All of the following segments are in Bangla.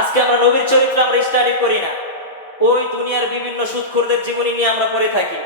আজকে আমরা নবীর চরিত্র আমরা স্টাডি করি না। ওই দুনিয়ার বিভিন্ন সুদখোরদের জীবনী নিয়ে আমরা পড়ে থাকি,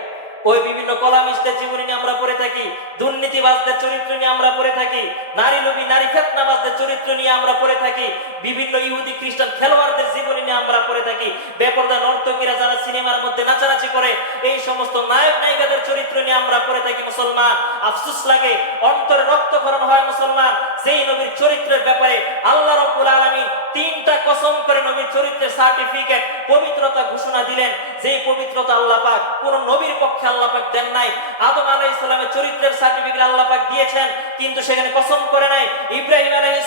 ওই বিভিন্ন কলামিস্টের জীবনী নিয়ে আমরা পড়ে থাকি, দুর্নীতিবাজদের চরিত্র নিয়ে আমরা পড়ে থাকি, নারী লোভী নারী ফেতনাবাজদের চরিত্র নিয়ে আমরা পড়ে থাকি, বিভিন্ন ইহুদি খ্রিস্টান খেলোয়াড়দের জীবনী নিয়ে আমরা পড়ে থাকি, বেপরদা নর্তকীরা যারা সিনেমার মধ্যে নাচানাচি করে এই সমস্ত নায়ক নায়িকাদের চরিত্র নিয়ে আমরা পড়ে থাকি। মুসলমান, আফসোস লাগে, অন্তরে রক্তক্ষরণ হয় মুসলমান, যেই নবীর চরিত্রের ব্যাপারে আল্লাহ রাব্বুল আলামিন তিনটা কসম করে নবীর চরিত্রের সার্টিফিকেট পবিত্রতা ঘোষণা দিলেন। যেই পবিত্রতা আল্লাহ পাক কোন নবীর পক্ষে আল্লাহ পাক দেন নাই। আদম আলাইহিস সালামের চরিত্রের সার্টিফিকেট আল্লাহ পাক দিয়েছেন, কিন্তু সেখানে কসম করে নাই। ইব্রাহিম আলাইহিস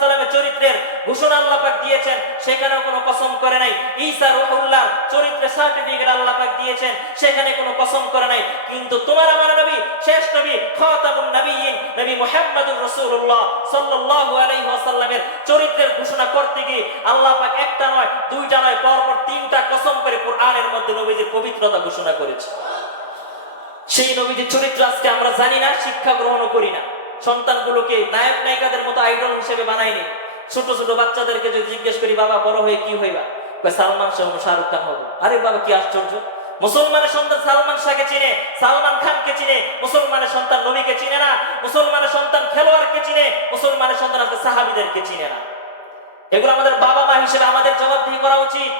সালামের চরিত্রের ঘোষণা আল্লাহ পাক দিয়েছেন, সেখানেও কোনো কসম করে নাই। ঈসা রূহুল্লাহ চরিত্রের সার্টিফিকেট আল্লাহ পাক দিয়েছেন, সেখানে কোনো কসম করে নাই। কিন্তু তোমার আমার নবী, শেষ নবী, খাতামুন নবিয়্যিন নবী মুহাম্মদুর রাসূলুল্লাহ সাল্লাল্লাহু আলাইহি ওয়াসাল্লামের চরিত্রের ঘোষণা করতে গিয়ে আল্লাহ পাক একটা নয়, দুইটা নয়, পরপর তিনটা কসম করে কোরআনের মধ্যে নবীজির পবিত্রতা ঘোষণা করেছে। সেই নবীজির চরিত্র আজকে আমরা জানি না, শিক্ষা গ্রহণও করি না। সন্তানগুলোকে নায়ক নায়িকাদের মতো আইডল হিসেবে বানাইনি। ছোট ছোট বাচ্চাদেরকে যদি জিজ্ঞেস করি, বাবা বড় হয়ে কি হইবা, সালমান শাহ শাহরুখ খান হবো। আরে বাবা, কি আশ্চর্য! মুসলমানের সন্তান সালমান শাহকে চিনে, সালমান খানকে চিনে, মুসলমানের সন্তান নবীকে চিনে না। মুসলমানের সন্তান খেলোয়াড়কে চিনে, মুসলমানের সন্তান আজকে সাহাবীদেরকে চিনে না। এগুলো আমাদের বাবা মা হিসেবে আমাদের জবাবদিহি করা উচিত,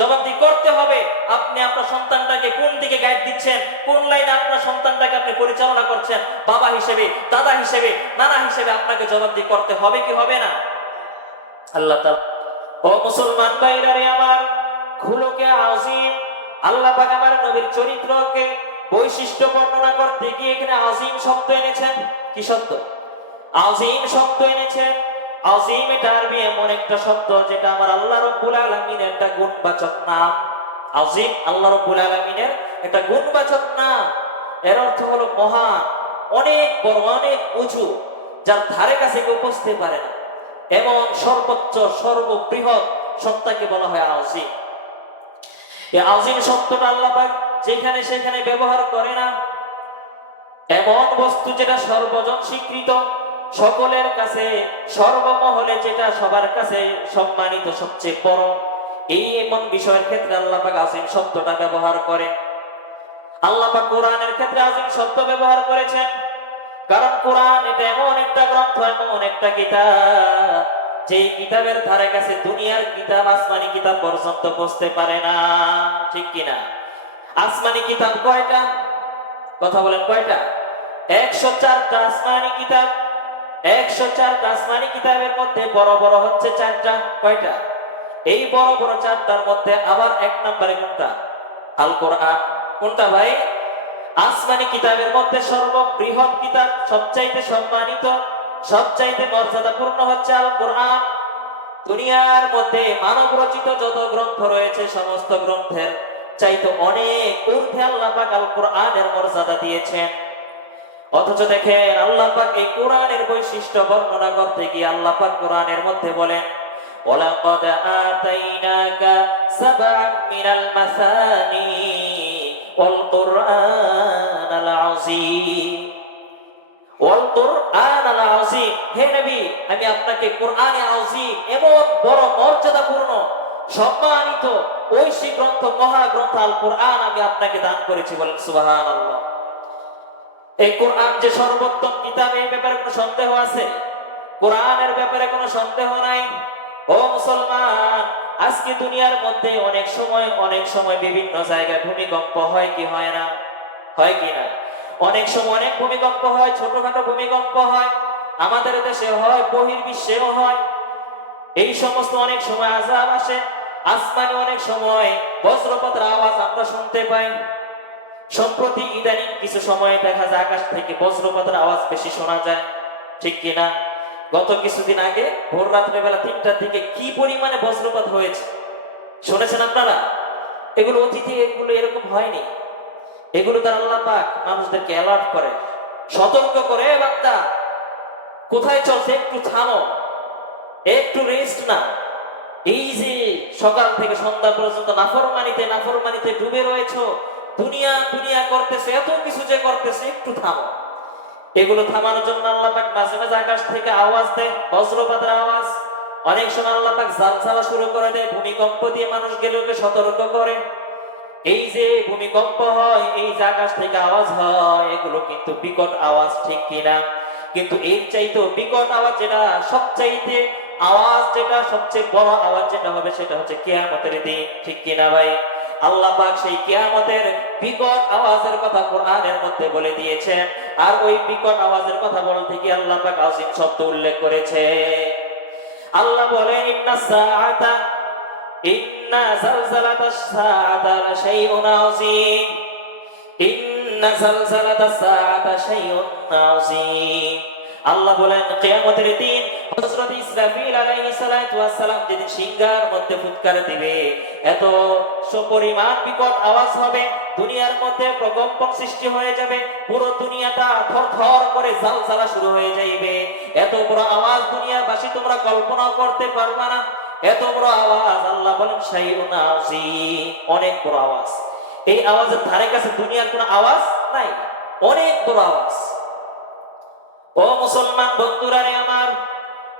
জবাবদিহি করতে হবে। আপনি আপনার সন্তানটাকে কোন দিকে গাইড দিচ্ছেন, কোন লাইনে আপনার সন্তানটাকে আপনি পরিচালনা করছেন, বাবা হিসেবে, দাদা হিসেবে, নানা হিসেবে আপনাকে জবাবদিহি করতে হবে কি হবে না? আল্লাহ তাআলা, ও মুসলমান ভাইরা রে আমার, খুলুকে আযীম, আল্লাহ পাক আমার নবীর চরিত্রকে বৈশিষ্ট্য বর্ণনা করতে গিয়ে এখানে আযীম শব্দ এনেছেন। কি শব্দ? আযীম শব্দ এনেছেন। আযীম এটা আরবি এমন একটা শব্দ যেটা আমার আল্লাহ রাব্বুল আলামিনের একটা গুণবাচক নাম। আযীম আল্লাহ রাব্বুল আলামিনের একটা গুণবাচক নাম। এর অর্থ হলো মহান, অনেক বড়, অনেক উঁচু, যার ধারে কাছে কেউ পৌঁছতে পারে না, এমন সর্বোচ্চ সর্ববৃহৎ সত্তাকে বলা হয় আযীম। এই আযীম শব্দটা আল্লাহ পাক যেখানে সেখানে ব্যবহার করে না। এমন বস্তু যেটা সর্বজন স্বীকৃত, সকলের কাছে সর্বমহলে যেটা সবার কাছে সম্মানিত, সবচেয়ে বড়, এই এমন বিষয়ের ক্ষেত্রে আল্লাহ পাক আযীম শব্দটা ব্যবহার করেন। আল্লাহ পাক কোরআনের ক্ষেত্রে আযীম শব্দ ব্যবহার করেছেন, কারণ কোরআন এটা এমন একটা গ্রন্থ, এমন একটা কিতাব, যেই কিতাবের ধারে কাছে দুনিয়ার কিতাব, আসমানি কিতাব পর্যন্ত পৌঁছতে পারে না। ঠিক কিনা? আসমানি কিতাব কয়টা? কথা বলেন, কয়টা? 104টা আসমানি কিতাব। 104টা আসমানি কিতাবের মধ্যে বড় বড় হচ্ছে 4টা। কয়টা? এই বড় বড় 4টার মধ্যে আবার এক নম্বরে কোনটা? আল কোরআন। কোনটা ভাই? আসমানি কিতাবের মধ্যে সর্ববৃহৎ কিতাব, সবচাইতে সম্মানিত, সবচাইতে মর্যাদাপূর্ণ হচ্ছে আল কোরআন। দুনিয়ার মধ্যে মানব রচিত যত গ্রন্থ রয়েছে, সমস্ত গ্রন্থের চাইতে অনেক ঊর্ধ্বে আল্লাহ পাক আল কোরআনের মর্যাদা দিয়েছেন। অথচ দেখেন আল্লাহ পাক এই কোরআনের বৈশিষ্ট্য বর্ণনা করতে গিয়ে আল্লাহ পাক কোরআনের মধ্যে বলেন, ওয়ালাকাদ আতাইনাকা সাবআন মিনাল মাসানি ওয়াল কুরআনাল আযীম। ওয়াল কুরআনাল আযীম, হে নবী, আমি আপনাকে কোরআনে আযীম, এমন বড় মর্যাদাপূর্ণ সম্মানিত ঐশী গ্রন্থ, মহাগ্রন্থ আল কোরআন আমি আপনাকে দান করেছি। বলেন সুবহানাল্লাহ। এই কোরআন যে সর্বোত্তম কিতাব, এই ব্যাপারে কোনো সন্দেহ আছে? কোরআনের ব্যাপারে কোনো সন্দেহ নাই। ও মুসলমান, আজকে দুনিয়ার মধ্যে অনেক সময় বিভিন্ন জায়গায় ভূমিকম্প হয় কি হয় না? হয় কি না? অনেক সময় অনেক ভূমিকম্প হয়, ছোটখাটো ভূমিকম্প হয়, আমাদের দেশে হয়, বহির্বিশ্বেও হয়। এই সমস্ত অনেক সময় আযাব আসে, আসমানে অনেক সময় বজ্রপাতের আওয়াজ আমরা শুনতে পাই। সম্প্রতি ইদানিং কিছু সময় দেখা যায় আকাশ থেকে বজ্রপাতের আওয়াজ বেশি শোনা যায়। ঠিক কিনা? গত কিছুদিন আগে ভোর রাত্রে বেলা 3টার দিকে কি পরিমাণে বজ্রপাত হয়েছে শুনেছেন আপনারা? এগুলো অতীতে এগুলো এরকম হয়নি। এগুলো তার আল্লাহ পাক মানুষদেরকে অ্যালার্ট করে, সতর্ক করে, বান্দা কোথায় চলছে, একটু থামো, একটু রেস্ট না। এই যে সকাল থেকে সন্ধ্যা পর্যন্ত নাফরমানিতে ডুবে রয়েছে, দুনিয়া করতেছে, এত কিছু যে করতেছে, একটু থামো। এগুলো থামানোর জন্য আল্লাহ পাক মাঝে মাঝে আকাশ থেকে আওয়াজ দেয়, বজ্রপাতের আওয়াজ। অনেক সময় আল্লাহ পাক জালজালা শুরু করে দেয়, ভূমিকম্প দিয়ে মানুষগুলোকে সতর্ক করে। এই যে ভূমিকম্প হয়, এই যে আকাশ থেকে আওয়াজ হয়, এগুলো কিন্তু বিকট আওয়াজ, ঠিক কিনা? কিন্তু এর চাইতে বিকট আওয়াজ যেটা, সবচাইতে আওয়াজ যেটা, সবচেয়ে বড় আওয়াজ যেটা হবে, সেটা হচ্ছে কিয়ামতের দিন, ঠিক কিনা ভাই? আল্লাহ পাক সেই কিয়ামতের বিকট আওয়াজের কথা কোরআনের মধ্যে বলে দিয়েছেন। আর ওই বিকট আওয়াজের কথা বলতে গিয়ে আল্লাহ পাক আযীম শব্দ উল্লেখ করেছে। আল্লাহ বলেন, ইন্না জালজালাতাস সাআতা শাইউন আযীম, ইন্না জালজালাতাস সাআতা শাইউন আযীম। আল্লাহ বলেন, কিয়ামতের দিন হযরত ইসরাফিল আলাইহিস সালাতু ওয়াস সালাম যেদিন সিংহার মধ্যে ফুৎকার দিবে, এত পরিমাণ বিকট আওয়াজ হবে, দুনিয়ার মধ্যে প্রকম্পন সৃষ্টি হয়ে যাবে, পুরো দুনিয়াটা থরথর করে জালজালা শুরু হয়ে যাইবে। এত বড় আওয়াজ দুনিয়াবাসী তোমরা কল্পনা করতে পারবে না, এত বড় আওয়াজ। আল্লাহ বলেন শাইউন আযীম, অনেক বড় আওয়াজ। এই আওয়াজের ধারে কাছে দুনিয়ার কোনো আওয়াজ নাই, অনেক বড় আওয়াজ। ও মুসলমান বন্ধুরা রে আমার,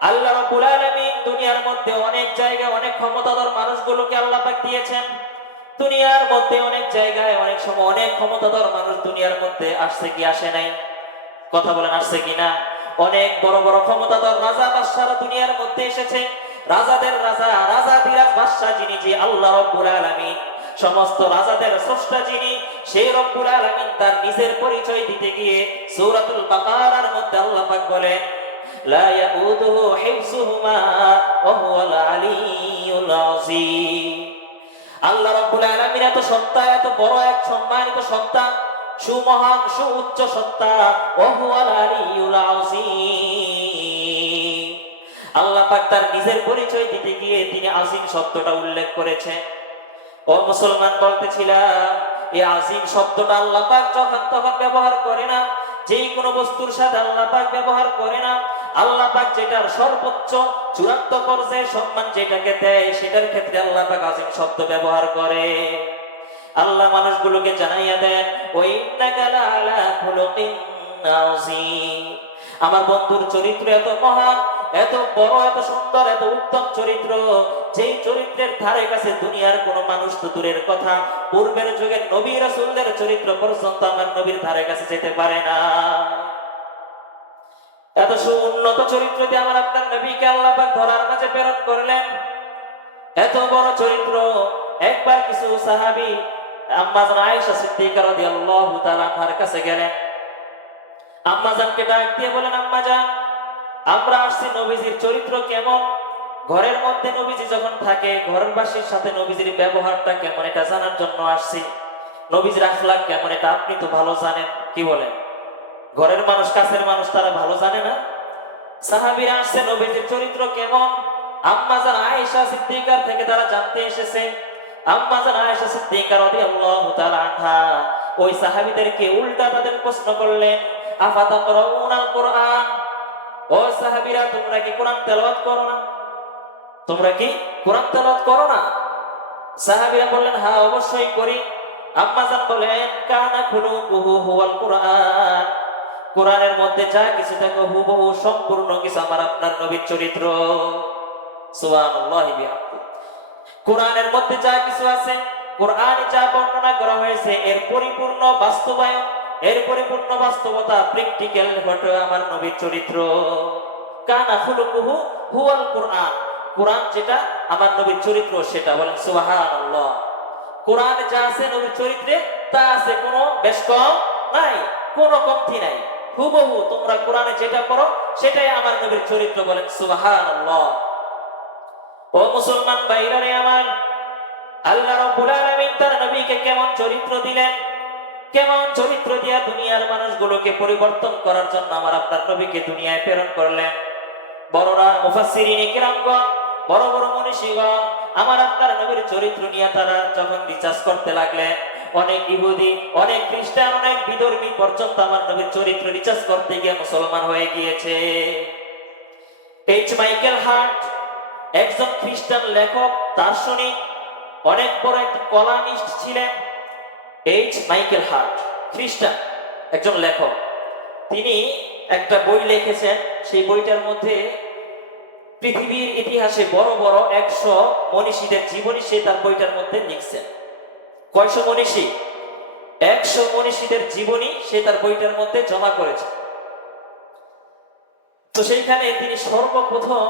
আল্লাহ রাব্বুল আলামিন দুনিয়ার মধ্যে অনেক জায়গায় অনেক ক্ষমতাধর মানুষগুলোকে আল্লাহ পাক দিয়েছেন। দুনিয়ার মধ্যে অনেক জায়গায় অনেক সময় অনেক ক্ষমতাধর মানুষ দুনিয়ার মধ্যে আসছে কি আসে নাই? কথা বলেন, আসছে কিনা? অনেক বড় বড় ক্ষমতাধর রাজা বাদশারা দুনিয়ার মধ্যে এসেছে। রাজাদের রাজা, রাজাধিরাজ বাদশা যিনি, যে আল্লাহ রাব্বুল আলামিন, সমস্ত রাজাদের স্রষ্টা যিনি, সেই রব্বুল আলামিন তার নিজের পরিচয় দিতে গিয়ে সূরাতুল বাকারার মধ্যে আল্লাহ পাক বলেন, লা ইয়াউদুহু হিফযুহুমা ওয়া হুয়াল আলিয়্যুল আযীম। আল্লাহ রাব্বুল আলামিন এত সত্তা, এত বড় এক সম্মানিত সত্তা, সুমহান সুউচ্চ সত্তা, ওয়া হুয়াল আলিয়্যুল আযীম। আল্লাহ পাক তার নিজের পরিচয় দিতে গিয়ে তিনি আযীম শব্দটা উল্লেখ করেছেন। ও মুসলমান, বলতেছিলাম, এই আযীম শব্দটা আল্লাহ পাক যখন তখন ব্যবহার করে না, যেই কোনো বস্তুর সাথে আল্লাহ পাক ব্যবহার করে না। আল্লাহ পাক যেটার সর্বোচ্চ চূড়ান্ত পর্যায়ে সম্মান যেটাকে দেয়, সেটার ক্ষেত্রে আল্লাহ পাক আযীম শব্দ ব্যবহার করে। আল্লাহ মানুষগুলোকে জানাইয়া দেন, ওয়া ইন্নাকা লাআলা খুলুকিন আযীম। আমার বন্ধুর চরিত্র এত মহান, এত বড়, এত সুন্দর, এত উত্তম চরিত্র, যেই চরিত্রের ধারে কাছে দুনিয়ার কোন মানুষ তো দূরের কথা, পূর্বের যুগের নবী রাসূলদের চরিত্র পর্যন্ত আমার নবীর ধারে কাছে যেতে পারে না। এত সুউন্নত চরিত্র দিয়ে আমার আপনার নবীকে আল্লাহ পাক ধরার মাঝে প্রেরণ করলেন। এত বড় চরিত্র। একবার কিছু সাহাবী আম্মা জান আয়েশা সিদ্দিকা রাদিয়াল্লাহু তাআলা আনহার কাছে গেলেন। আম্মা জানকে ডাক দিয়ে বলেন, আম্মা জান, আমরা আসছি নবীজির চরিত্র কেমন, ঘরের মধ্যে নবীজি যখন থাকে, ঘরের বাসীর সাথে নবীজির ব্যবহারটা কেমন, এটা জানার জন্য আসছি। নবীজির আখলাক কেমন, এটা আপনি তো ভালো জানেন। কি বলেন? ঘরের মানুষ, কাছের মানুষ, তারা ভালো জানে না? সাহাবীরা আসছে নবীজির চরিত্র কেমন, আম্মা জান আয়েশা সিদ্দিকার থেকে তারা জানতে এসেছে। আম্মা জান আয়েশা সিদ্দিকা রাদিয়াল্লাহু তাআলা আনহা ওই সাহাবীদেরকে উল্টা তাদের প্রশ্ন করলেন, আফাতাকরাউনাল কুরআন, ও সাহাবীরা, তোমরা কি কোরআন তেলাওয়াত করো না? তোমরা কি কোরআন তেলাওয়াত করো না? সাহাবীরা বললেন, হ্যাঁ, অবশ্যই করি। আম্মা জান বলেন, কানা খুলুকুহু হুয়াল কুরআন, কোরআনের মধ্যে যা কিছু থাকে হুবহু সম্পূর্ণ কিছু আমার আপনার নবীর চরিত্র। সুবহানাল্লাহি বিহামদিহি। কোরআনের মধ্যে যা কিছু আছে, কোরআনে যা বর্ণনা করা হয়েছে, এর পরিপূর্ণ বাস্তবায়ন, এর পরিপূর্ণ বাস্তবতা, প্র্যাকটিক্যাল ঘটে আমার নবীর চরিত্র। কানা খুলুকুহু হুয়াল কুরআন, কোরআন যেটা আমার নবীর চরিত্র সেটা। বলেন সুবহানাল্লাহ। কোরআনে যা আছে নবীর চরিত্রে তা আছে, কোনো বেশ কম নাই, কোনো কমতি নাই, হুবহু তোমরা কোরআনে যেটা করো সেটাই আমার নবীর চরিত্র। বলেন সুবহানাল্লাহ। ও মুসলমান ভাইরা রে আমার, আল্লাহ রাব্বুল আলামিন তার নবীকে কেমন চরিত্র দিলেন, কেমন চরিত্র দিয়া দুনিয়ার মানুষগুলোকে পরিবর্তন করার জন্য আমার আপনার নবীকে দুনিয়ায় প্রেরণ করলেন। বড়রা মুফাসসিরিনে কিরামগণ, বড় বড় মনীষীগণ আমার আপনার নবীর চরিত্র নিয়ে তারা যখন রিসার্চ করতে লাগলেন, অনেক ইহুদি, অনেক খ্রিস্টান, অনেক বিধর্মী পর্যন্ত আমার নবীর চরিত্র রিসার্চ করতে গিয়ে মুসলমান হয়ে গিয়েছে। এইচ মাইকেল হার্ট একজন খ্রিস্টান লেখক, দার্শনিক, অনেক বড় একজন কলামিস্ট ছিলেন। এইচ মাইকেল হার্ট খ্রিস্টান একজন লেখক। তিনি একটা বই লিখেছেন, সেই বইটার মধ্যে পৃথিবীর ইতিহাসে বড় বড় 100 মনীষীদের জীবনী সে তার বইটার মধ্যে লিখছেন। কয়শো মনীষী? 100 মনীষীদের জীবনী সে তার বইটার মধ্যে জমা করেছে। তো সেইখানে তিনি সর্বপ্রথম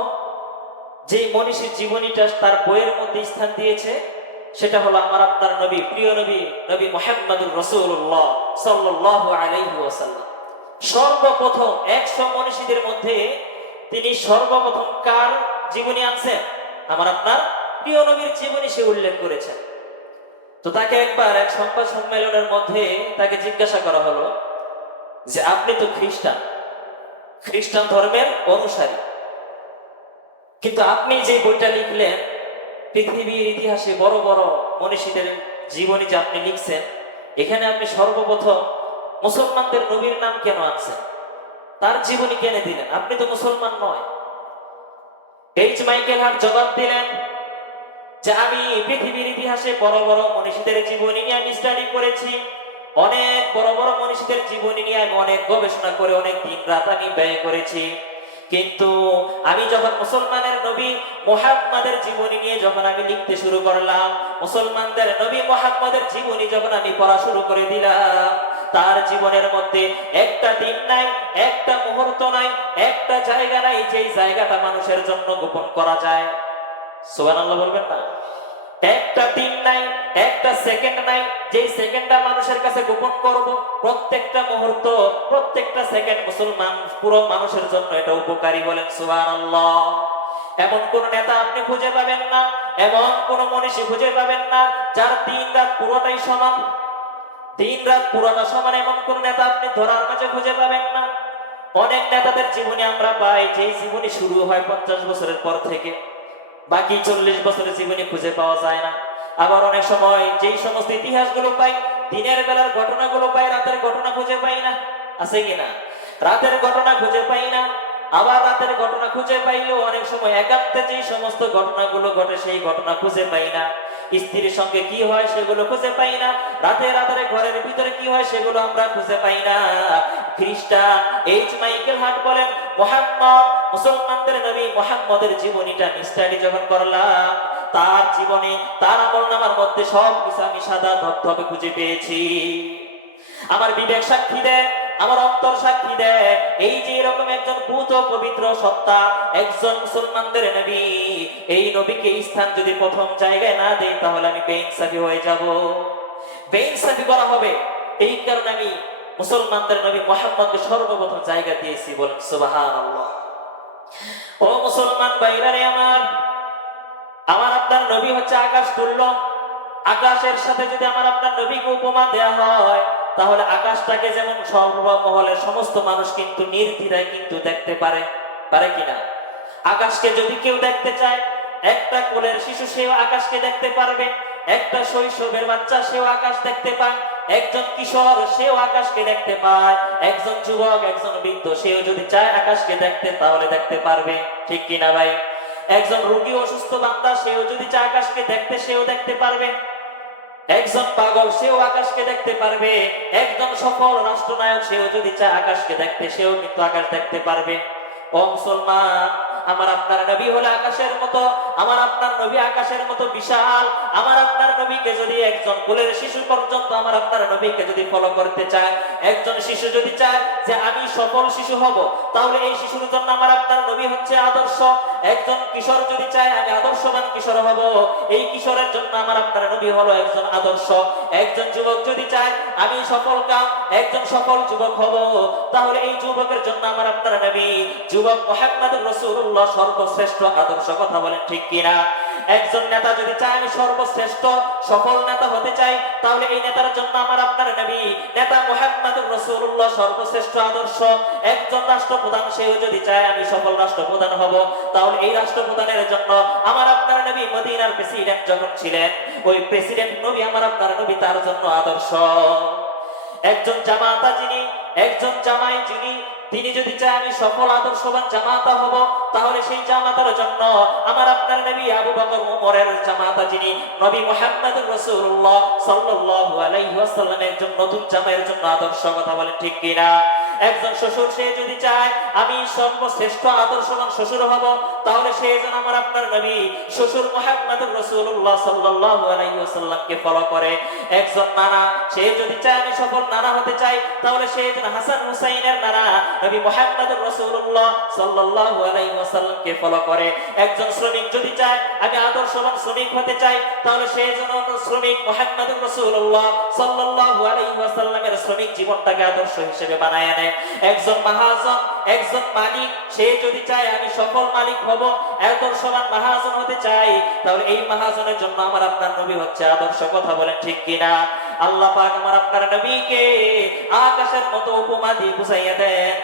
যে মনীষীর জীবনীটা তার বইয়ের মধ্যে স্থান দিয়েছে সেটা হলো আমার আপনার নবী, প্রিয় নবী, নবী মুহাম্মদুর রাসূলুল্লাহ সাল্লাল্লাহু আলাইহি ওয়াসাল্লাম। সর্বপ্রথম 100 মনীষীদের মধ্যে তিনি সর্বপ্রথম কার জীবনী আনছেন? আমার আপনার প্রিয় নবীর জীবনী সে উল্লেখ করেছেন। তো তাকে একবার এক সংবাদ সম্মেলনের মধ্যে তাকে জিজ্ঞাসা করা হলো যে আপনি তো খ্রিস্টান ধর্মের অনুসারী, কিন্তু আপনি যে বইটা লিখলেন পৃথিবীর ইতিহাসে বড় বড় মনীষীদের জীবনী যে আপনি লিখছেন, এখানে আপনি সর্বপ্রথম মুসলমানদের নবীর নাম কেন আনছেন? তার জীবনী কেন দিলেন? আপনি তো মুসলমান নয়। এইচ মাইকেল হার্ট জবাব দিলেন যে আমি পৃথিবীর ইতিহাসে বড় বড় মনীষীদের জীবনী নিয়ে আমি স্টাডি করেছি, অনেক বড় বড় মনীষীদের জীবনী নিয়ে আমি অনেক গবেষণা করে অনেক দিন রাত আমি ব্যয় করেছি, কিন্তু আমি যখন মুসলমানের নবী মুহাম্মাদের জীবনী নিয়ে যখন আমি লিখতে শুরু করলাম, মুসলমানদের নবী মুহাম্মাদের জীবনী যখন আমি পড়া শুরু করে দিলাম, তার জীবনের মধ্যে একটা দিন নাই, একটা মুহূর্ত নাই, একটা জায়গা নাই যেই জায়গাটা মানুষের জন্য গোপন করা যায়। সুবহানাল্লাহ বলবেন না? একটা দিন নাই, একটা সেকেন্ড নাই যেই সেকেন্ডটা মানুষের কাছে গোপন করব। প্রত্যেকটা মুহূর্ত, প্রত্যেকটা সেকেন্ড মুসলমান পুরো মানুষের জন্য এটা উপকারী। বলেন সুবহানাল্লাহ। এমন কোন নেতা আপনি খুঁজে পাবেন না, এমন কোন মনীষী খুঁজে পাবেন না যার দিন রাত পুরোটাই সমান। দিন রাত পুরোটা সমান এমন কোন নেতা আপনি ধরার মাঝে খুঁজে পাবেন না। অনেক নেতাদের জীবনী আমরা পাই যেই জীবনী শুরু হয় 50 বছরের পর থেকে, বাকি 40 বছরের জীবনী খুঁজে পাওয়া যায় না। আবার অনেক সময় যেই সমস্ত ইতিহাসগুলো পাই, দিনের বেলার ঘটনাগুলো পাই, রাতের ঘটনা খুঁজে পাই না। আছে কিনা? রাতের ঘটনা খুঁজে পাই না। আবার রাতের ঘটনা খুঁজে পাইলেও অনেক সময় একান্তে যেই সমস্ত ঘটনাগুলো ঘটে সেই ঘটনা খুঁজে পাই না। স্ত্রীর সঙ্গে কি হয় সেগুলো খুঁজে পাই না। রাতে রাতের ঘরের ভিতরে কি হয় সেগুলো আমরা খুঁজে পাই না। খ্রিস্টান এইচ মাইকেল হার্ট বলেন, মুহাম্মদ, মুসলমানদের নবী মুহাম্মদের জীবনীটা স্টাডি যখন করলাম, তার জীবনে তার আমলনামার মধ্যে সব কিছু আমি সাদা ধবধবে খুঁজে পেয়েছি। আমার বিবেক সাক্ষী দেয়, আমার অন্তর সাক্ষী দেয়, এই যে এরকম একজন পূত পবিত্র সত্তা, একজন মুসলমানদের নবী, এই নবীকে স্থান যদি প্রথম জায়গায় না দেই তাহলে আমি বেইনসাফি হয়ে যাব, বেইনসাফি করা হবে। এই কারণে আমি মুসলমানদের নবী মুহাম্মদকে সর্বপ্রথম জায়গা দিয়েছি। বলেন সুবহানাল্লাহ। ও মুসলমান ভাইরারে আমার, আমার আপনার নবী হচ্ছে আকাশ তুল্য। আকাশের সাথে যদি আমার আপনার নবীকে উপমা দেওয়া হয় তাহলে আকাশটাকে যেমন সর্বমহলের সমস্ত মানুষ কিন্তু নির্দ্বিধায় কিন্তু দেখতে পারে, পারে কিনা? আকাশকে যদি কেউ দেখতে চায়, একটা কোলের শিশু সেও আকাশকে দেখতে পারবে, একটা শৈশবের বাচ্চা সেও আকাশ দেখতে পায়, একজন কিশোর সেও আকাশকে দেখতে পায়, একজন যুবক, একজন বৃদ্ধ সেও যদি চায় আকাশকে দেখতে তাহলে দেখতে পারবে। ঠিক কিনা ভাই? একজন রোগী অসুস্থ বান্দা সেও যদি চায় আকাশকে দেখতে সেও দেখতে পারবে, একজন পাগল সেও আকাশকে দেখতে পারবে, একজন সফল রাষ্ট্রনায়ক সেও যদি চায় আকাশকে দেখতে সেও কিন্তু আকাশ দেখতে পারবে। ও মুসলমান, আমার আপনার নবী হলো আকাশের মতো, আমার আপনার নবী আকাশের মতো বিশাল। আমার আপনার নবীকে যদি একজন কোলের শিশু পর্যন্ত আমার আপনার নবীকে যদি ফলো করতে চায়, একজন শিশু যদি চায় যে আমি সফল শিশু হব, তাহলে এই শিশুর জন্য আমার আপনার নবী হচ্ছে আদর্শ। একজন কিশোর যদি চায় আমি আদর্শবান কিশোর হব, এই কিশোরের জন্য আমার আপনার নবী হলো একজন আদর্শ। একজন যুবক যদি চায় আমি সফল কাম, একজন সফল যুবক হব, তাহলে এই যুবকের জন্য আমার আপনার নবী যুবক মুহাম্মদুর রাসূলুল্লাহ সর্বশ্রেষ্ঠ আদর্শ। কথা বলেন ঠিক কিনা? একজন নেতা যদি চায় আমি সর্বশ্রেষ্ঠ সফল নেতা হতে চাই, তাহলে এই নেতার জন্য আমার আপনার নবী নেতা মুহাম্মদুর রাসূলুল্লাহ সর্বশ্রেষ্ঠ আদর্শ। একজন রাষ্ট্রপ্রধান সেও যদি চায় আমি সফল রাষ্ট্রপ্রধান হব, তাহলে এই রাষ্ট্রপ্রধানের জন্য আমার আপনার নবী মদিনার প্রেসিডেন্ট যখন ছিলেন, ওই প্রেসিডেন্ট নবী আমার আপনার নবী তার জন্য আদর্শ। একজন জামাতা যিনি, একজন জামাই যিনি, তিনি যদি চায় আমি সফল আদর্শবান জামাতা হব, তাহলে সেই জামাতার জন্য আমার আপনার নবী আবু বকর ওমরের জামাতা যিনি নবী মুহাম্মদুর রাসূলুল্লাহ সাল্লাল্লাহু আলাইহি ওয়াসাল্লামের একজন নতুন জামাইয়ের জন্য আদর্শ। কথা বলেন ঠিক কিনা? একজন শ্বশুর সে যদি চায় আমি সর্বশ্রেষ্ঠ আদর্শবান শ্বশুর হব, তাহলে সে যেন আমার আপনার নবী শ্বশুর মুহাম্মদুর রাসূলুল্লাহ সাল্লাল্লাহু আলাইহি ওয়াসাল্লামকে ফলো করে। একজন নানা সে যদি চায় আমি সফল নানা হতে চাই, তাহলে সে যেন হাসান হুসাইনের নানা নবী মুহাম্মদুর রাসূলুল্লাহ সাল্লাল্লাহু আলাইহি ওয়াসাল্লামকে ফলো করে। একজন শ্রমিক যদি চায় আমি আদর্শবান শ্রমিক হতে চাই, তাহলে সে যেন শ্রমিক মুহাম্মদুর রাসূলুল্লাহ সাল্লাল্লাহু আলাইহি ওয়াসাল্লামের শ্রমিক জীবনটাকে আদর্শ হিসেবে বানায় নেয়। একজন মহাজন, একজন মালিক সে যদি চায় আমি সফল মালিক হব, আদর্শবান মহাজন হতে চাই, তাহলে এই মহাজনের জন্য আমার আপনার নবী হচ্ছে আদর্শ। কথা বলেন ঠিক কিনা? আল্লাহ পাক আমার আপনার নবীকে আকাশের মতো উপমা দিয়ে বুঝাইয়া দেন,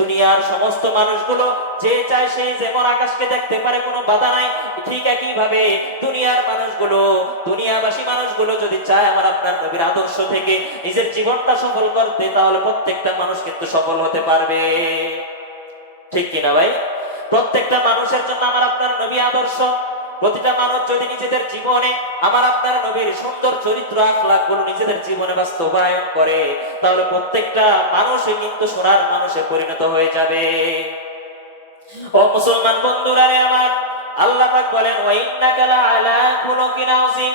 দুনিয়ার সমস্ত মানুষগুলো যে চায় সে যেমন আকাশকে দেখতে পারে, কোনো বাধা নাই, ঠিক একই ভাবে দুনিয়ার মানুষগুলো, দুনিয়াবাসী মানুষগুলো যদি চায় আমার আপনার নবীর আদর্শ থেকে নিজের জীবনটা সফল করতে, তাহলে প্রত্যেকটা মানুষ কিন্তু সফল হতে পারবে। ঠিক কিনা ভাই? প্রত্যেকটা মানুষের জন্য আমার আপনার নবী আদর্শ। প্রতিটা মানুষ যদি নিজেদের জীবনে আমার আপনার নবীর সুন্দর চরিত্র আখলাক গুলো নিজেদের জীবনে বাস্তবায়ন করে, তাহলে প্রত্যেকটা মানুষই কিন্তু সোনার মানুষে পরিণত হয়ে যাবে। ও মুসলমান বন্ধুরা রে আমার, আল্লাহ পাক বলেন ওয়া ইন্নাকা লাআলা খুলুকিন আযীম।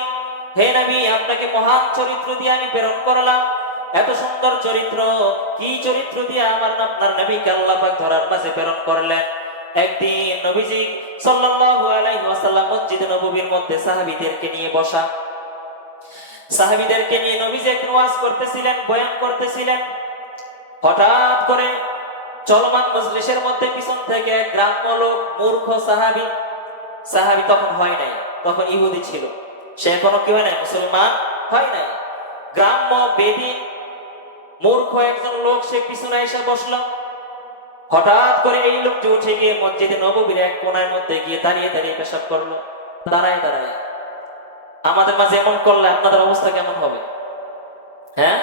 হে নবী, আপনাকে মহান চরিত্র দিয়ে আমি প্রেরণ করলাম। এত সুন্দর চরিত্র, কি চরিত্র দিয়ে আমার আপনার নবীকে আল্লাহ পাক ধরার মাঝে প্রেরণ করলেন। একদিন নবীজি সাল্লাল্লাহু আলাইহি ওয়াসাল্লাম মসজিদে নববীর মধ্যে সাহাবীদেরকে নিয়ে বসা, সাহাবীদেরকে নিয়ে নবীজি একদিন ওয়াজ করতেছিলেন, বয়ান করতেছিলেন। হঠাৎ করে চলমান মজলিসের মধ্যে পিছন থেকে গ্রাম্য লোক, মূর্খ সাহাবী, সাহাবী তখন হয় নাই, তখন ইহুদি ছিল, সে এখনো কি হয় নাই, মুসলমান হয় নাই। গ্রাম্য বেদী মূর্খ একজন লোক সে পিছনে এসে বসলো। হঠাৎ করে এই লোকটি উঠে গিয়ে মসজিদে নববীর এক কোণার মধ্যে গিয়ে দাঁড়িয়ে দাঁড়িয়ে পেশাব করলো, দাঁড়ায় দাঁড়ায়। আমাদের মাঝে এমন করলে আপনাদের অবস্থা কেমন হবে? হ্যাঁ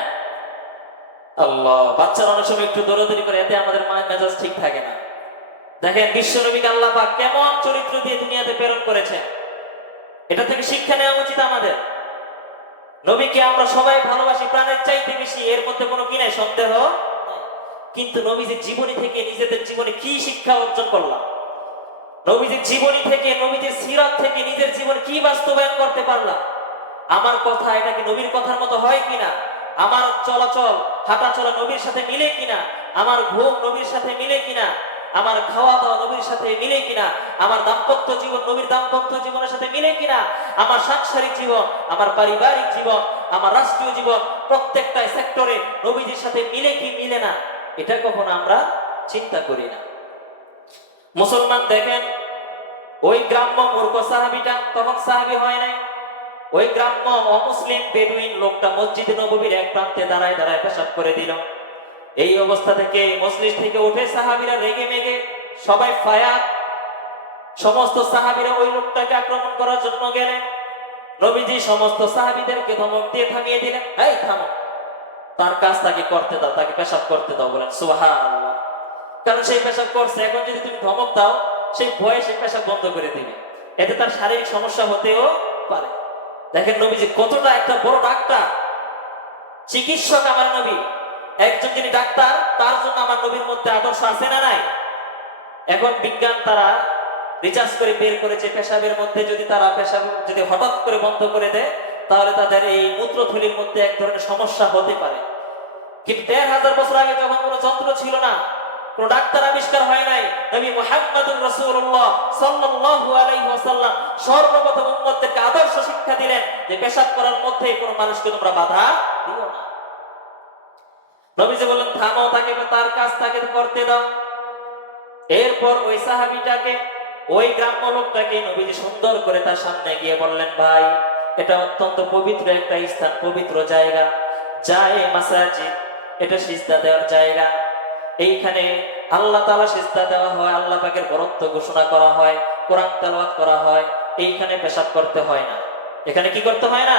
আল্লাহ, বাচ্চারা অনেক সময় একটু দৌড়াদৌড়ি করে, এতে আমাদের মায়ের মেজাজ ঠিক থাকে না। দেখেন বিশ্ব নবীকে আল্লাহ পাক কেমন চরিত্র দিয়ে দুনিয়াতে প্রেরণ করেছে, এটা থেকে শিক্ষা নেওয়া উচিত আমাদের। নবীকে আমরা সবাই ভালোবাসি প্রাণের চাইতে বেশি, এর মধ্যে কোনো কি নাই, সন্দেহ। কিন্তু নবীজির জীবনী থেকে নিজেদের জীবনে কি শিক্ষা অর্জন করলাম? নবীজির জীবনী থেকে, নবীজির সিরাত থেকে নিজের জীবনে কি বাস্তবায়ন করতে পারলাম? আমার কথা এটা কি নবীর কথার মতো হয় কিনা? আমার চলাচল, হাঁটা চলা নবীর সাথে মিলে কিনা? আমার ঘুম নবীর সাথে মিলে কিনা? আমার খাওয়া দাওয়া নবীর সাথে মিলে কিনা? আমার দাম্পত্য জীবন নবীর দাম্পত্য জীবনের সাথে মিলে কিনা? আমার সাংসারিক জীবন, আমার পারিবারিক জীবন, আমার রাষ্ট্রীয় জীবন, প্রত্যেকটা সেক্টরে নবীজির সাথে মিলে কি মিলে না, এটা কখনো আমরা চিন্তা করি না। মুসলমান দেখেন, ওই গ্রাম্য মূর্খ সাহাবীটা তখন সাহাবী হয় নাই, ওই গ্রাম্য অমুসলিম বেদুইন লোকটা মসজিদে নববীর এক প্রান্তে দাঁড়ায় দাঁড়ায় পেশাব করে দিল। এই অবস্থা থেকে মজলিস থেকে উঠে সাহাবীরা রেগে মেগে সবাই ফায়ার, সমস্ত সাহাবীরা ওই লোকটাকে আক্রমণ করার জন্য গেলেন। নবীজি সমস্ত সাহাবীদেরকে ধমক দিয়ে থামিয়ে দিলেন, এই থামো, তার কাজ তাকে করতে দাও, তাকে পেশাব করতে দাও। বলেন সুবহানাল্লাহ। কারণ সেই পেশাব করছে, এখন যদি তুমি ধমক দাও সেই ভয়ে সে পেশাব বন্ধ করে দিবে, এতে তার শারীরিক সমস্যা হতেও পারে। দেখেন নবীজি কতটা একটা বড় ডাক্তার, চিকিৎসক আমার নবী, একজন যিনি ডাক্তার, তার জন্য আমার নবীর মধ্যে আদর্শ আছে না নাই? এখন বিজ্ঞান তারা রিসার্চ করে বের করেছে, পেশাবের মধ্যে যদি তারা পেশাব যদি হঠাৎ করে বন্ধ করে দেয়, তাহলে তাদের এই মূত্রথলির মধ্যে এক ধরনের সমস্যা হতে পারে। কিন্তু ১৫০০ বছর আগে যখন কোনো যন্ত্র ছিল না, কোন ডাক্তার আবিষ্কার হয় নাই, নবী মুহাম্মদুর রাসূলুল্লাহ সাল্লাল্লাহু আলাইহি ওয়াসাল্লাম সর্বপ্রথম উম্মতদেরকে আদর্শ শিক্ষা দিলেন যে পেশাব করার মধ্যে কোনো মানুষকে তোমরা বাধা দিও না। নবীজি বললেন থামো, তাকে তার কাজ তাকে করতে দাও। এরপর ওই সাহাবীটাকে, ওই গ্রাম্য লোকটাকে নবীজি সুন্দর করে তার সামনে গিয়ে বললেন, ভাই এটা অত্যন্ত পবিত্র একটা স্থান, পবিত্র জায়গা, যায় মাসাজিদ, এটা সিজদা দেওয়ার জায়গা। এইখানে আল্লাহ তাআলা সিজদা দেওয়া হয়, আল্লাহ পাকের বরত্ব ঘোষণা করা হয়, কোরআন তেলাওয়াত করা হয়। এইখানে পেশাব করতে হয় না, এখানে কি করতে হয় না,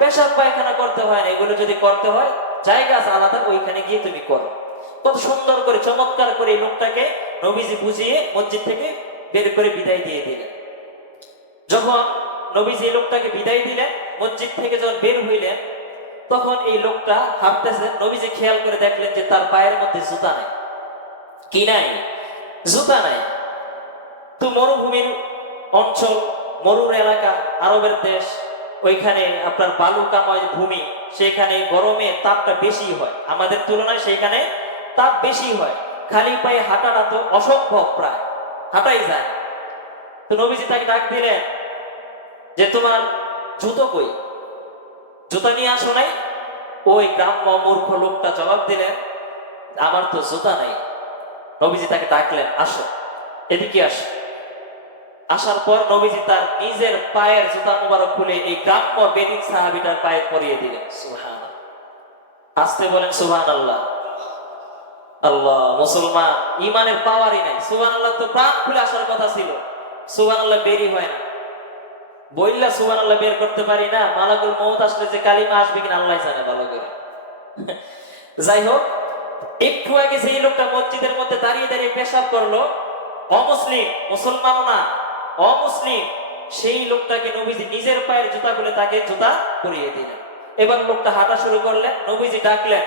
পেশাব পায়খানা করতে হয় না। এগুলো যদি করতে হয় জায়গা আছে আলাদা, ওইখানে গিয়ে তুমি করো। কত সুন্দর করে চমৎকার করে এই লোকটাকে নবীজি বুঝিয়ে মসজিদ থেকে বের করে বিদায় দিয়ে দিলেন। যখন নবীজি এই লোকটাকে বিদায় দিলেন, মসজিদ থেকে যখন বের হইলেন, তখন এই লোকটা হাঁটতেছে, নবীজি খেয়াল করে দেখলেন যে তার পায়ের মধ্যে জুতা নাই। কি নাই? জুতা নাই। তো মরুভূমির অঞ্চল, মরুর এলাকা, আরবের দেশ, ওইখানে আপনার বালুকাময় ভূমি, সেখানে গরমে তাপটা বেশি হয়, আমাদের তুলনায় সেখানে তাপ বেশি হয়। খালি পায়ে হাঁটাটা তো অসম্ভব, প্রায় হাঁটাই যায়। তো নবীজি তাকে ডাক দিলেন যে তোমার জুতো কই, জুতা নিয়ে আসো নাই? ওই গ্রাম্য মূর্খ লোকটা জবাব দিলেন আমার তো জুতা নাই। নবীজি তাকে ডাকলেন আসো, এদিকে আসো। আসার পর নবীজি তার নিজের পায়ের জুতা মুবারক খুলে এই গ্রাম্য বেদিক সাহাবিটার পায়ে পরিয়ে দিলেন। সুবহানাল্লাহ, আসতে বলেন সুবহানাল্লাহ। আল্লাহ, মুসলমান ইমানের পাওয়ারই নাই। সুবহানাল্লাহ তো প্রাণ খুলে আসার কথা ছিল, সুবহানাল্লাহ বেরই হয় না। বইল্লা সুবহানাল্লাহ বের করতে পারি না, মালাকুল মউত আসলে যে কালিমা আসবে কিনা আল্লাহ জানে ভালো করে। যাই হোক, একটু আগে সেই লোকটা মসজিদের মধ্যে দাঁড়িয়ে দাঁড়িয়ে পেশাব করলো, অমুসলিম, মুসলমানও না, অমুসলিম, সেই লোকটাকে নবীজি নিজের পায়ের জুতা খুলে তাকে জুতা পরিয়ে দিলেন। এবার লোকটা হাঁটা শুরু করলেন। নবীজি ডাকলেন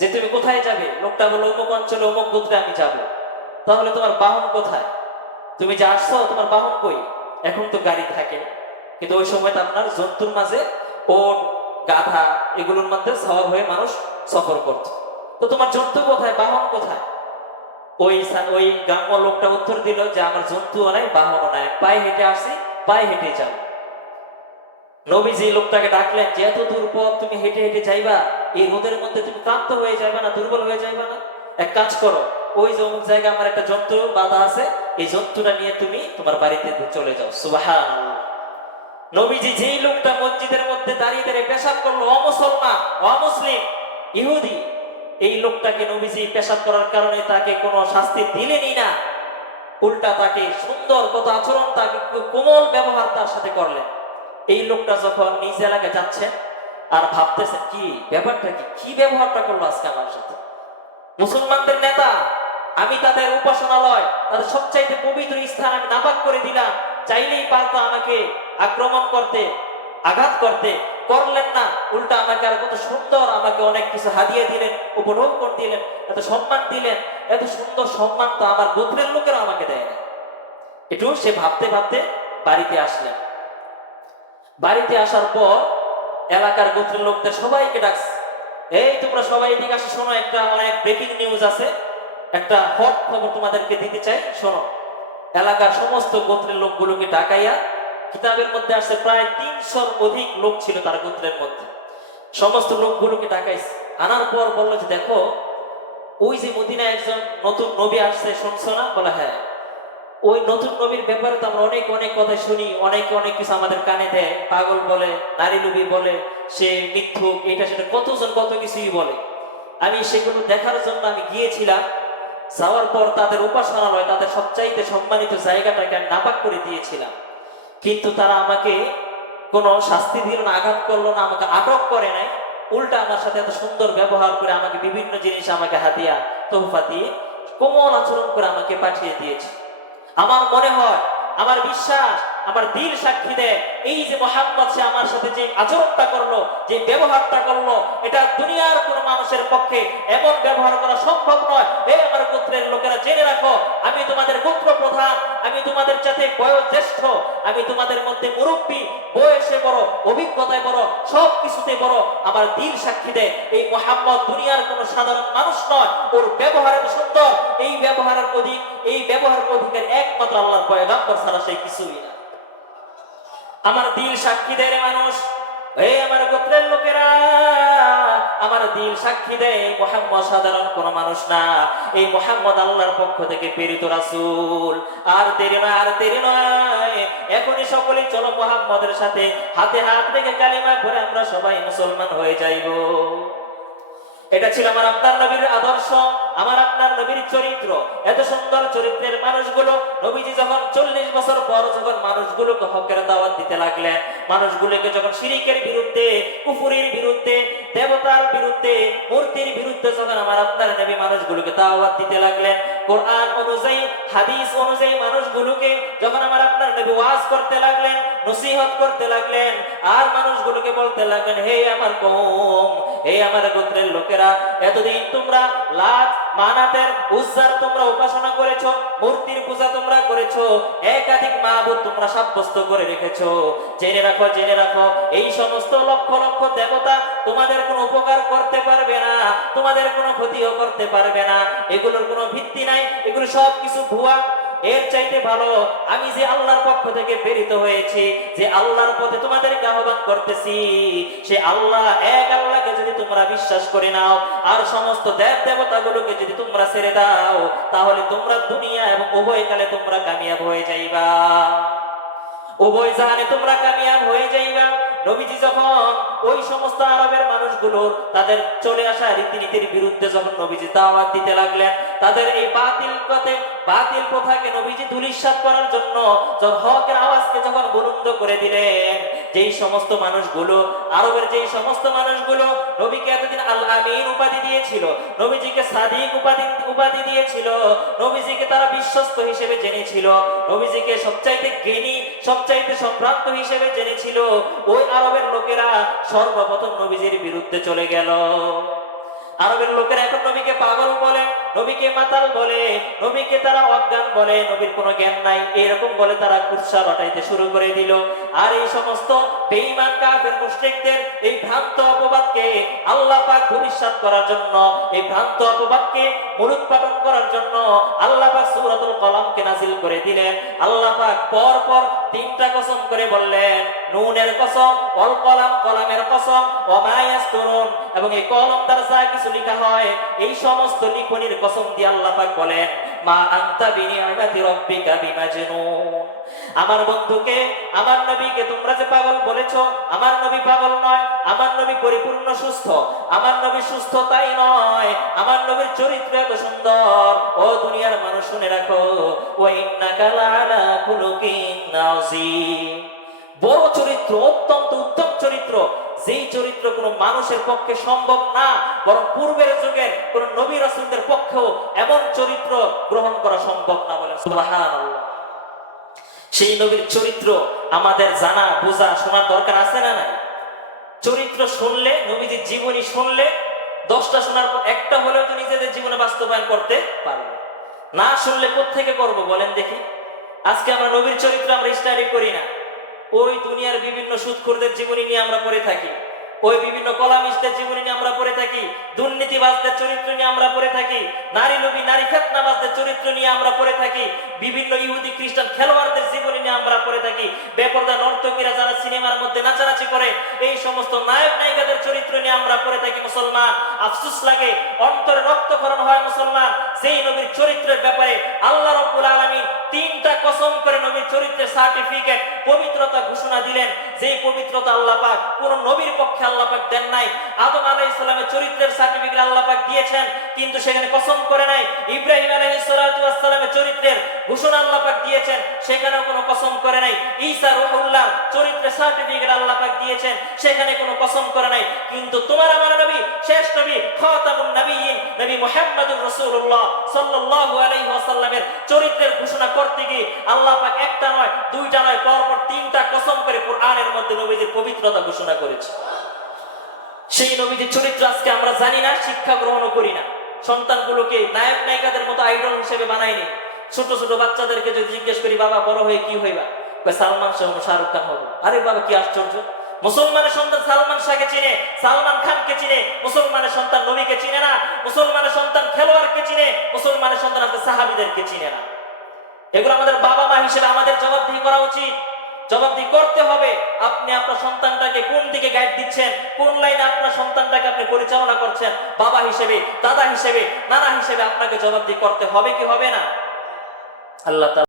যে তুমি কোথায় যাবে? লোকটা বলল অমুক অঞ্চলে অমুক গোত্রে আমি যাব। তাহলে তোমার বাহন কোথায়? তুমি যে আসছো তোমার বাহন কই? এখন তো গাড়ি থাকে, কিন্তু ওই সময় তো আপনার জন্তুর মাঝে ওট, গাধা, এগুলোর মধ্যে সওয়ার হয়ে মানুষ সফর করত। তো তোমার জন্তু কোথায়, বাহন কোথায়? ওই গ্রাম্য লোকটা উত্তর দিল যে আমার জন্তুও নাই, বাহনও নাই, পায়ে হেঁটে আসছি, পায়ে হেঁটে যাও। নবীজি লোকটাকে ডাকলেন যে এত দূর পথ তুমি হেঁটে হেঁটে যাইবা, এই রোদের মধ্যে তুমি ক্লান্ত হয়ে যাইবা না, দুর্বল হয়ে যাইবা না? এক কাজ করো, ওই যে অমুক জায়গায় আমার একটা জন্তু বাঁধা আছে, এই জন্তুটা নিয়ে তুমি তোমার বাড়িতে চলে যাও। সুবহানাল্লাহ। নবীজি যেই লোকটা মসজিদের মধ্যে দাঁড়িয়ে দাঁড়িয়ে পেশাব করলো, অমুসলমান, অমুসলিম, ইহুদি, এই লোকটাকে নবীজি পেশাব করার কারণে তাকে কোনো শাস্তি দিলেনই না, উল্টা তাকে সুন্দর কত আচরণ, তাকে কোমল ব্যবহার তার সাথে করলেন। এই লোকটা যখন নিজ এলাকায় যাচ্ছেন আর ভাবতেছেন কি ব্যাপারটা, কি ব্যবহারটা করলো আজকে আমার সাথে, মুসলমানদের নেতা, আমি তাদের উপাসনালয়, তাদের সবচাইতে পবিত্র স্থান আমি নাপাক করে দিলাম, চাইলেই পারতো আমাকে আক্রমণ করতে, আঘাত করতে, করলেন না, উল্টা আমাকে আর কত সুন্দর, আমাকে অনেক কিছু হাদিয়া দিলেন, উপভোগ করে দিলেন, এত সম্মান দিলেন, এত সুন্দর সম্মান তো আমার গোত্রের লোকেরা আমাকে দেয় না। একটু সে ভাবতে ভাবতে বাড়িতে আসলেন। বাড়িতে আসার পর এলাকার গোত্রের লোকদের সবাইকে ডাকছে, এই তোমরা সবাই এদিকে আসো, শোনো, একটা অনেক ব্রেকিং নিউজ আছে, একটা হট খবর তোমাদেরকে দিতে চাই, শোনো। এলাকার সমস্ত গোত্রের লোকগুলোকে ডাকাইয়া, কিতাবের মধ্যে আসছে প্রায় 300 অধিক লোক ছিল তার গোত্রের মধ্যে, সমস্ত লোকগুলোকে ডাকাইছে। আনার পর বললো যে দেখো, ওই যে মদিনায় একজন নতুন নবী আসছে, শুনছো না? বলে হ্যাঁ। ওই নতুন নবীর ব্যাপারে তো আমরা অনেক অনেক কথা শুনি, অনেক অনেক কিছু আমাদের কানে দেয়, পাগল বলে, নারী লুবি বলে, সে মিথ্যুক, এটা সেটা কতজন কত কিছুই বলে। আমি সেগুলো দেখার জন্য আমি গিয়েছিলাম, যাওয়ার পর তাদের উপাসনালয়, তাদের সবচাইতে সম্মানিত জায়গাটাকে আমি নাপাক করে দিয়েছিলাম, কিন্তু তারা আমাকে কোনো শাস্তি দিল না, আঘাত করলো না, আমাকে আটক করে নাই, উল্টা আমার সাথে এত সুন্দর ব্যবহার করে আমাকে বিভিন্ন জিনিস, আমাকে হাতিয়া তোহফা দিয়ে কোমল আচরণ করে আমাকে পাঠিয়ে দিয়েছে। আমার মনে হয়, আমার বিশ্বাস, আমার দিল সাক্ষী দেয়, এই যে মুহাম্মদ সে আমার সাথে যে আচরণটা করলো, যে ব্যবহারটা করলো, এটা দুনিয়ার কোন মানুষের পক্ষে এমন ব্যবহার করা সম্ভব নয়। এই আমার গোত্রের লোকেরা জেনে রাখো, আমি তোমাদের গোত্র প্রধান, আমি তোমাদের সাথে বয়োজ্যেষ্ঠ, আমি তোমাদের মধ্যে মুরব্বী, বয়সে বড়, অভিজ্ঞতায় বড়, সব কিছুতে বড়। আমার দিল সাক্ষী দেয় এই মুহাম্মদ দুনিয়ার কোন সাধারণ মানুষ নয়, ওর ব্যবহার এত সুন্দর, এই ব্যবহারের অধিকার একমাত্র আল্লাহর পয়গম্বর ছাড়া সে কিছুই না। আমার দিল সাক্ষী দেয় রে মানুষ, এই আমার গোত্রের লোকেরা, আমার দিল সাক্ষী দেয় মুহাম্মদ সাধারণ কোন মানুষ না, এই মুহাম্মদ আল্লাহর পক্ষ থেকে প্রেরিত রাসূল। আর দেরি নয়, আর দেরি নয়, এখনই সকলে চলো মুহাম্মদের সাথে হাতে হাত রেখে কালিমা পড়ে আমরা সবাই মুসলমান হয়ে যাইব। এটা ছিল আমার আপনার নবীর আদর্শ, আমার আপনার নবীর চরিত্র। এত সুন্দর চরিত্রের মানুষগুলো নবীজি যখন 40 বছর পর যখন মানুষগুলোকে হকের দাওয়াত দিতে লাগলেন, মানুষগুলোকে যখন শিরিকের বিরুদ্ধে, কুফরির বিরুদ্ধে, দেবতার বিরুদ্ধে, মূর্তির বিরুদ্ধে যখন আমার আপনার নবী মানুষগুলোকে দাওয়াত দিতে লাগলেন, কোরআন অনুযায়ী, হাদিস অনুযায়ী মানুষগুলোকে যখন আমার আপনার নবী ওয়াজ করতে লাগলেন, নসিহত করতে লাগলেন, আর মানুষগুলোকে বলতে লাগলেন, হে আমার কওম, হে আমার গোত্রের লোকেরা, এতদিন তোমরা লাত, মানাতের, উজ্জার তোমরা উপাসনা করেছো, মূর্তির পূজা তোমরা করেছো, একাধিক মাবুদ তোমরা সাব্যস্ত করে রেখেছো। জেনে রাখো, জেনে রাখো, এই সমস্ত লক্ষ লক্ষ দেবতা তোমাদের কোনো উপকার করতে পারবে না, তোমাদের কোনো ক্ষতিও করতে পারবে না, এগুলোর কোনো ভিত্তি নাই, এগুলো সব কিছু ভুয়া। এর চাইতে ভালো আমি যে আল্লাহর পক্ষ থেকে প্রেরিত হয়েছি, যে আল্লাহর পথে তোমাদেরকে আহ্বান করতেছি, সে আল্লাহ এক আল্লাহকে যদি তোমরা বিশ্বাস করে নাও, আর সমস্ত দেব দেবতাগুলোকে যদি তোমরা ছেড়ে দাও, তাহলে তোমরা দুনিয়া এবং উভয়কালে তোমরা কামিয়াব হয়ে যাইবা, উভয় জাহানে তোমরা কামিয়াব হয়ে যাইবা। নবীজি যখন ওই সমস্ত আরবের মানুষগুলোর তাদের চলে আসা রীতিনীতির বিরুদ্ধে যখন নবীজি দাওয়াত দিতে লাগলেন, তাদের এই বাতিল পথে, বাতিল প্রথাকে নবীজি ধূলিসাৎ করার জন্য যখন হকের আওয়াজকে যখন বুলন্দ করে দিলেন, যেই সমস্ত মানুষগুলো, আরবের যেই সমস্ত মানুষগুলো নবীকে এতদিন আল আমিন উপাধি দিয়েছিল, নবীজিকে সাদিক উপাধি দিয়েছিল, নবীজিকে তারা বিশ্বস্ত হিসেবে জেনেছিল, নবীজিকে সবচাইতে জ্ঞানী, সবচাইতে সম্ভ্রান্ত হিসেবে জেনেছিল, ওই আরবের লোকেরা সর্বপ্রথম নবীজির বিরুদ্ধে চলে গেল। আরবের লোকেরা এখন নবীকে পাগল বলে, নবীকে মাতাল বলে, নবীকে তারা অজ্ঞান বলে, নবীর কোনো জ্ঞান নাই, এরকম বলে তারা কুৎসা রটাইতে শুরু করে দিল। আর এই সমস্ত বেঈমান কাফের মুশরিকদের এই ভ্রান্ত অপবাদকে আল্লাহ পাক ধূলিসাৎ করার জন্য, এই ভ্রান্ত অপবাদকে মূলোৎপাটন করার জন্য আল্লাহ পাক সূরাতুল কলমকে নাযিল করে দিলেন। আল্লাহ পাক পর পর তিনটা কসম করে বললেন, নুনের কসম, ওয়াল কলাম, কলামের কসম, ওয়া মা ইয়াসতুরুন, এবং এই কলম দ্বারা যা কিছু লেখা হয়, এই সমস্ত লিখনির কসম দিয়ে আল্লাহ পাক বলেন, মা আনতা বিনিআমাতি রাব্বিকা বিমাজনুন। আমার বন্ধুকে, আমার নবীকে তোমরা যে পাগল বলেছো, আমার নবী পাগল নয়, আমার নবী পরিপূর্ণ সুস্থ, আমার নবী সুস্থ তাই নয়, আমার নবীর চরিত্র এত সুন্দর। ও দুনিয়ার মানুষ শুনে রাখো, ওয়া ইন্নাকা লাআলা খুলুকিন আযীম। বড় চরিত্র, অত্যন্ত উত্তম চরিত্র, যেই চরিত্র কোনো মানুষের পক্ষে সম্ভব না, বরং পূর্বের যুগের কোন নবী রাসূলদের পক্ষেও এমন চরিত্র গ্রহণ করা সম্ভব না, বলেন সুবহানাল্লাহ। সেই নবীর চরিত্র আমাদের জানা, বোঝা, শোনার দরকার আছে না নাই? চরিত্র শুনলে, নবীজির জীবনী শুনলে, 10টা শোনার পর একটা হলেও তো নিজেদের জীবনে বাস্তবায়ন করতে পারবে। না শুনলে কোত্থেকে করবো বলেন দেখি? আজকে আমরা নবীর চরিত্র আমরা স্টাডি করি না, ওই দুনিয়ার বিভিন্ন সুদখোরদের জীবনী নিয়ে আমরা পড়ে থাকি, ওই বিভিন্ন কলামিস্টদের জীবনী নিয়ে আমরা পড়ে থাকি, দুর্নীতিবাজদের চরিত্র নিয়ে আমরা পড়ে থাকি, নারী লোভী, নারী ফিতনাবাজদের চরিত্র নিয়ে আমরা পড়ে থাকি, বিভিন্ন ইহুদি খ্রিস্টান খেলোয়াড়দের জীবনী নিয়ে আমরা পড়ে থাকি, বেপরদা নর্তকীরা যারা সিনেমার মধ্যে নাচানাচি করে, এই সমস্ত নায়ক নায়িকাদের চরিত্র নিয়ে আমরা পড়ে থাকি। মুসলমান, আফসোস লাগে, অন্তরে রক্তক্ষরণ হয় মুসলমান, সেই নবীর চরিত্রের ব্যাপারে আল্লাহ রাব্বুল আলামিন 3টা কসম করে নবীর চরিত্রের সার্টিফিকেট, পবিত্রতা ঘোষণা দিলেন, যেই পবিত্রতা আল্লাহ পাক কোন নবীর পক্ষে আল্লাহ পাক দেন নাই। আদম আলাইহিস সালামের চরিত্রের সার্টিফিকেট আল্লাহ পাক দিয়েছেন, কিন্তু সেখানে কসম করে নাই। ইব্রাহিম আলাইহিস সালামের চরিত্রের ঘোষণা আল্লাহ পাক দিয়েছেন, সেখানেও কোনো কসম করে নাই। ঈসা রূহুল্লাহ চরিত্রের সার্টিফিকেট আল্লাহ পাক দিয়েছেন, সেখানে কোনো কসম করে নাই। কিন্তু তোমার আমার নবী, শেষ নবী, খাতামুন নবিয়্যিন, নবী মুহাম্মদুর রাসূলুল্লাহ সাল্লাল্লাহু আলাইহি ওয়াসাল্লামের চরিত্রের ঘোষণা করতে গিয়ে আল্লাহ পাক একটা নয়, দুইটা নয়, পরপর 3টা কসম করে কোরআনের মধ্যে নবীজির পবিত্রতা ঘোষণা করেছে। সেই নবীজির চরিত্র আজকে আমরা জানি না, শিক্ষা গ্রহণও করি না, সন্তানগুলোকে নায়ক নায়িকাদের মতো আইডল হিসেবে বানাইনি। ছোট ছোট বাচ্চাদেরকে যদি জিজ্ঞেস করি, বাবা বড় হয়ে কি হইবা? সালমান শাহ, শাহরুখ খান হবো। আরে বাবা, কি আশ্চর্য! মুসলমানের সন্তান সালমান শাহকে চিনে, সালমান খানকে চিনে, মুসলমানের সন্তান নবীকে চিনে না, মুসলমানের সন্তান খেলোয়াড়কে চিনে, মুসলমানের সন্তান আজকে সাহাবীদেরকে চিনে না। এগুলো আমাদের বাবা মা হিসেবে আমাদের জবাবদিহি করা উচিত, জবাবদিহি করতে হবে। আপনি আপনার সন্তানটাকে কোন দিকে গাইড দিচ্ছেন, কোন লাইনে আপনার সন্তানটাকে আপনি পরিচালনা করছেন, বাবা হিসেবে, দাদা হিসেবে, নানা হিসেবে আপনাকে জবাবদিহি করতে হবে কি হবে না? আল্লাহ